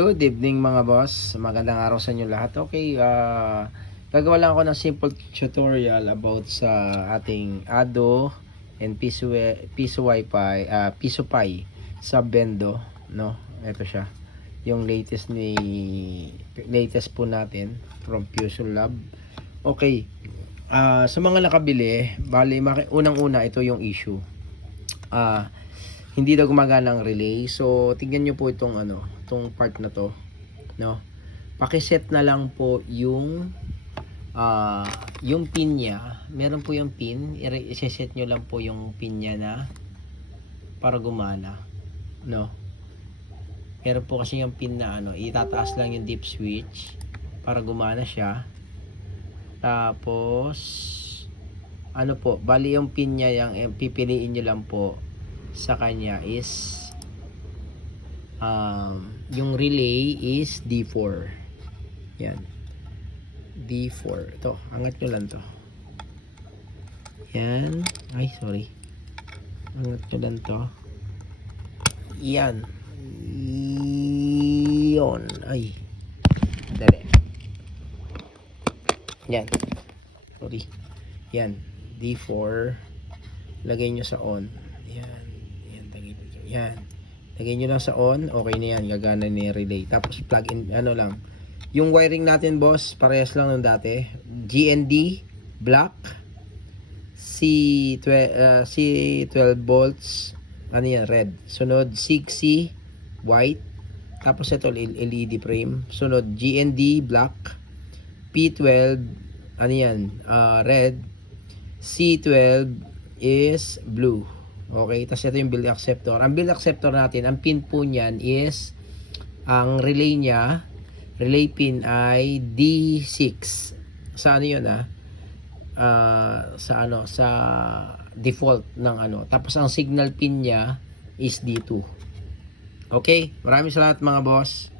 Good evening mga boss, magandang araw sa inyo lahat. Okay, gagawa lang ako ng simple tutorial about sa ating ADO and Piso Wi-Fi, Piso Pi sa Bendo, no? Ito siya, yung latest po natin from Fusion Lab. Okay, sa mga nakabili, bali unang-una ito yung issue. Hindi daw gumagana ang relay. So tingnan niyo po itong itong part na to, no? Paki-set na lang po yung pin niya. Meron po yung pin, i-set niyo lang po yung pin niya na para gumana, no? Meron po kasi yung pin na itataas lang yung dip switch para gumana siya. Tapos bali yung pin niya, yung pipiliin niyo lang po sa kanya is yung relay is D4. Yan, D4. Ito, angat nyo lang to. Yan, ay sorry, angat nyo lang to. Yan, yun, ay dali. Yan, sorry. Yan, D4. Lagay nyo sa on. Yan, yan, lagay nyo lang sa on. Okay na yan, gagana na yung relay. Tapos plug in, lang yung wiring natin boss, parehas lang nung dati. GND black, C12 volts, yan, red. Sunod 6C white, tapos ito LED frame. Sunod GND black, P12 red, C12 is blue. Okay, tapos ito yung build acceptor. Ang build acceptor natin, ang pin po niyan is, ang relay niya, relay pin ay D6. Sa yun sa default ng Tapos ang signal pin niya is D2. Okay, maraming salamat mga boss.